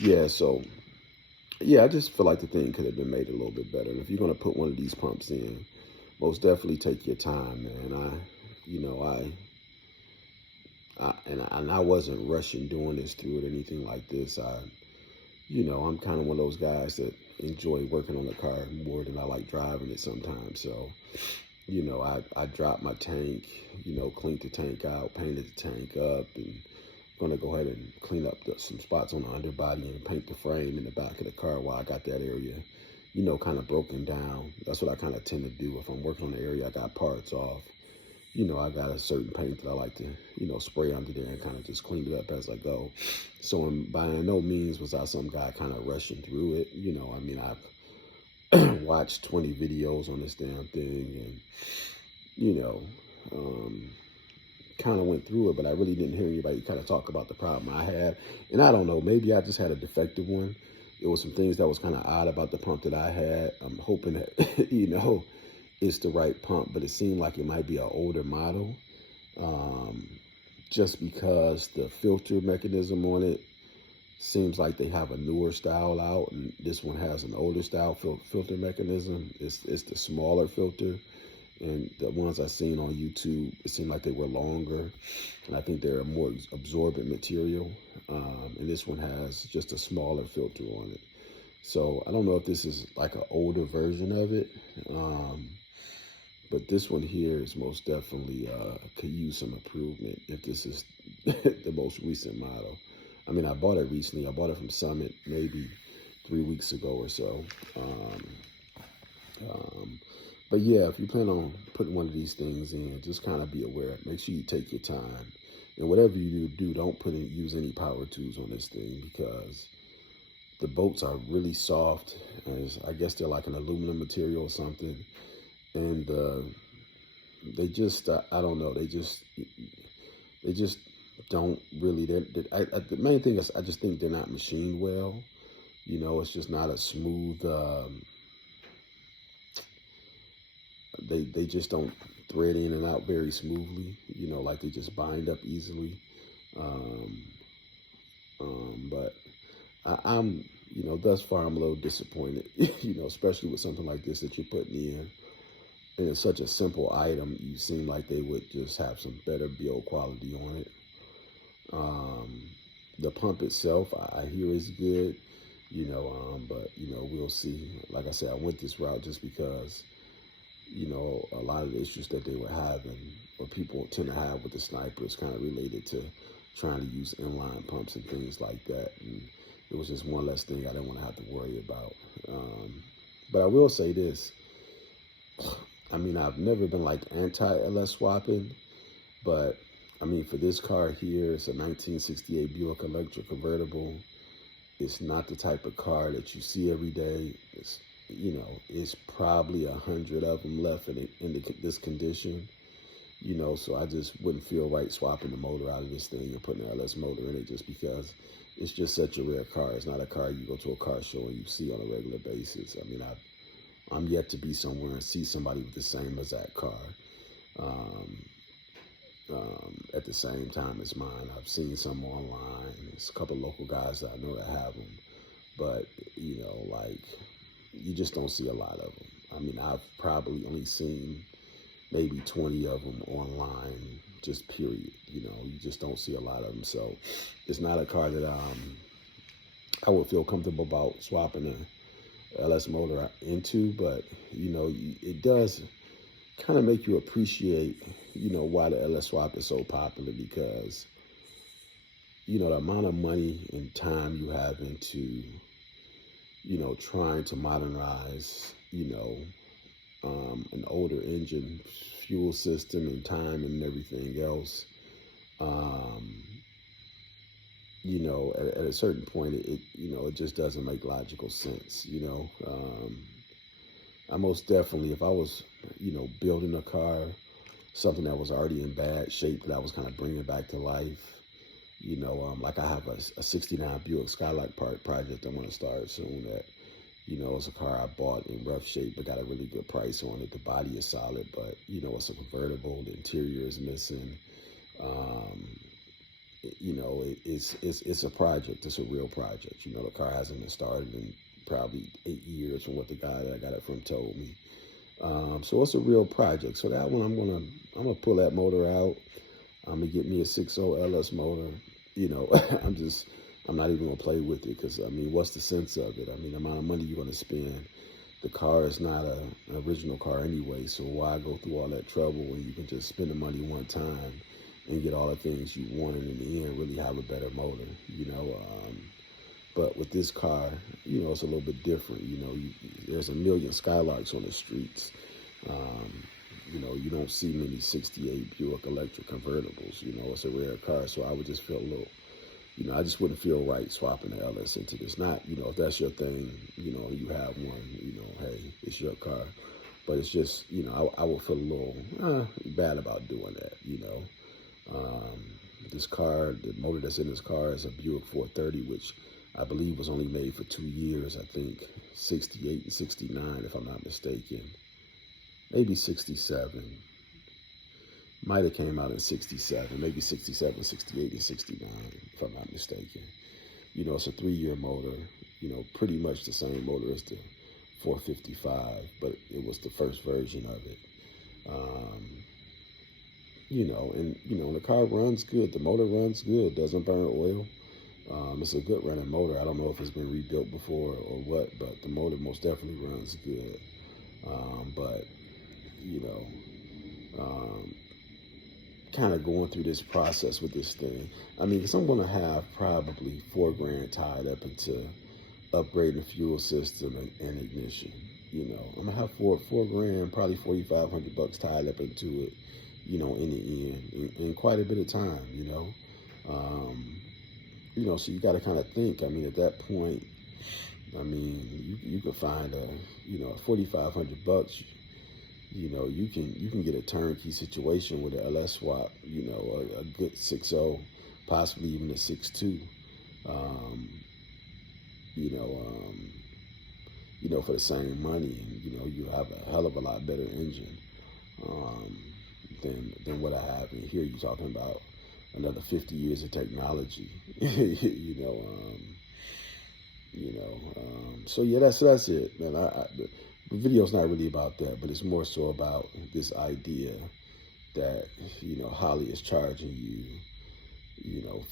Yeah, so yeah, I just feel like the thing could have been made a little bit better. And if you're gonna put one of these pumps in, most definitely take your time, man. You know, I wasn't rushing doing this through it or anything like this. I'm kind of one of those guys that enjoy working on the car more than I like driving it sometimes. So, I dropped my tank, cleaned the tank out, painted the tank up, and going to go ahead and clean up some spots on the underbody and paint the frame in the back of the car while I got that area, kind of broken down. That's what I kind of tend to do if I'm working on the area I got parts off. I got a certain paint that I like to, spray under there and kind of just clean it up as I go. So by no means was I some guy kind of rushing through it. I've watched 20 videos on this damn thing and, you know, um, kind of went through it, but I really didn't hear anybody kind of talk about the problem I had. And I don't know, maybe I just had a defective one. There was some things that was kind of odd about the pump that I had. I'm hoping that, it's the right pump, but it seemed like it might be an older model. Um, just because the filter mechanism on it seems like they have a newer style out, and this one has an older style filter mechanism. It's the smaller filter, and the ones I seen on YouTube, it seemed like they were longer, and I think they're a more absorbent material. And this one has just a smaller filter on it. So I don't know if this is like an older version of it. But this one here is most definitely could use some improvement if this is the most recent model. I mean, I bought it recently. I bought it from Summit maybe 3 weeks ago or so. Um, um, but yeah, if you plan on putting one of these things in, just kind of be aware. Make sure you take your time. And whatever you do, don't use any power tools on this thing because the bolts are really soft. As I guess they're like an aluminum material or something. And they just I don't know, they just don't really the main thing is I just think they're not machined well. It's just not a smooth they just don't thread in and out very smoothly, like they just bind up easily. um, but I'm thus far I'm a little disappointed, especially with something like this that you're putting in. And it's such a simple item, you seem like they would just have some better build quality on it. Um, the pump itself, I hear is good, but we'll see. Like I said, I went this route just because, a lot of the issues that they were having, or people tend to have with the sniper, is kind of related to trying to use inline pumps and things like that. And it was just one less thing I didn't want to have to worry about. But I will say this. I mean, I've never been like anti-LS swapping, but I mean, for this car here, it's a 1968 Buick Electra convertible. It's not the type of car that you see every day. It's probably 100 of them left this condition. So I just wouldn't feel right swapping the motor out of this thing and putting an LS motor in it just because it's just such a rare car. It's not a car you go to a car show and you see on a regular basis. I mean, I'm yet to be somewhere and see somebody with the same exact car um, at the same time as mine. I've seen some online. There's a couple local guys that I know that have them, but like you just don't see a lot of them. I mean, I've probably only seen maybe 20 of them online, just period. You just don't see a lot of them. So it's not a car that I would feel comfortable about swapping a LS motor into, but it does kind of make you appreciate, why the LS swap is so popular because, the amount of money and time you have into, trying to modernize, an older engine, fuel system and time and everything else. Um, at a certain point, it just doesn't make logical sense. I most definitely, if I was, building a car, something that was already in bad shape that I was kind of bringing back to life, like I have a 69 Buick Skylark project I want to start soon that, it's a car I bought in rough shape but got a really good price on it. The body is solid, but, it's a convertible. The interior is missing. Um, it's a project. It's a real project. The car hasn't been started in probably 8 years from what the guy that I got it from told me. So it's a real project. So that one, I'm gonna pull that motor out. I'm gonna get me a 6.0 LS motor. You know, I'm not even gonna play with it because what's the sense of it? The amount of money you're gonna spend. The car is not an original car anyway, so why go through all that trouble when you can just spend the money one time and get all the things you want, and in the end really have a better motor, But with this car, it's a little bit different. There's a million Skylarks on the streets. Um, you don't see many 68 Buick electric convertibles. It's a rare car, so I would just feel a little, I just wouldn't feel right swapping the LS into this. Not, if that's your thing, you have one, hey, it's your car. But it's just, I would feel a little bad about doing that. This car, the motor that's in this car is a Buick 430, which I believe was only made for 2 years. I think 68 and 69, if I'm not mistaken. Maybe 67. Might have came out in 67, maybe 67, 68, and 69, if I'm not mistaken. It's a 3-year motor, pretty much the same motor as the 455, but it was the first version of it. The car runs good. The motor runs good, doesn't burn oil. It's a good running motor. I don't know if it's been rebuilt before or what, but the motor most definitely runs good. But, kind of going through this process with this thing. Because I'm going to have probably $4,000 tied up into upgrading the fuel system and ignition. I'm going to have $4,000, probably $4,500 tied up into it, in the end, in quite a bit of time, so you got to kind of think, at that point, you could find $4,500, you can get a turnkey situation with an LS swap, a good 6.0, possibly even a 6.2, for the same money, and you have a hell of a lot better engine than what I have. And here you're talking about another 50 years of technology, so yeah, that's it, man. The video's not really about that, but it's more so about this idea that, Holley is charging you,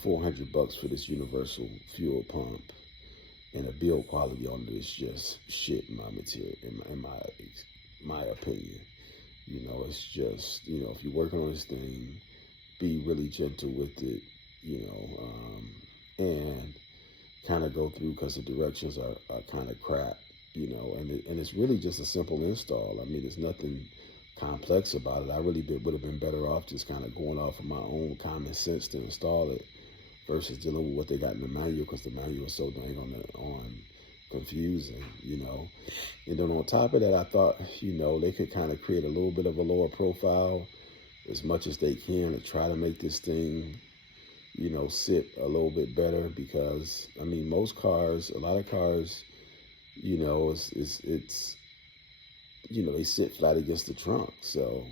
$400 for this universal fuel pump, and the build quality on it is just shit in my material, in my opinion. It's just, if you're working on this thing, be really gentle with it, and kind of go through, because the directions are kind of crap, and it's really just a simple install. There's nothing complex about it. I really would have been better off just kind of going off of my own common sense to install it versus dealing with what they got in the manual, because the manual is so dang on confusing, And then on top of that, I thought, they could kind of create a little bit of a lower profile as much as they can to try to make this thing, sit a little bit better, because most cars, a lot of cars, it's they sit flat against the trunk. So,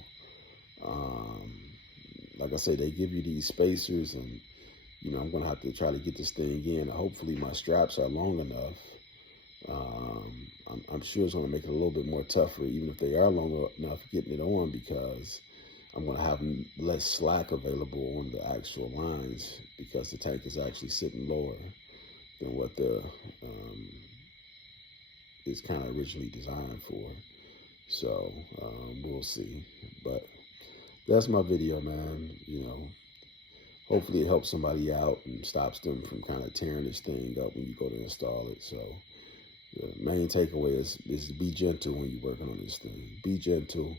like I say, they give you these spacers, and I'm gonna have to try to get this thing in. Hopefully, my straps are long enough. I'm sure it's gonna make it a little bit more tougher, even if they are long enough getting it on, because I'm going to have less slack available on the actual lines, because the tank is actually sitting lower than what the is kind of originally designed for. So we'll see. But that's my video, man. Hopefully it helps somebody out and stops them from kind of tearing this thing up when you go to install it. So the main takeaway is to be gentle when you're working on this thing. Be gentle.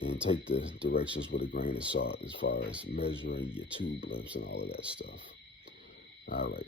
And take the directions with a grain of salt as far as measuring your tube lengths and all of that stuff. All right.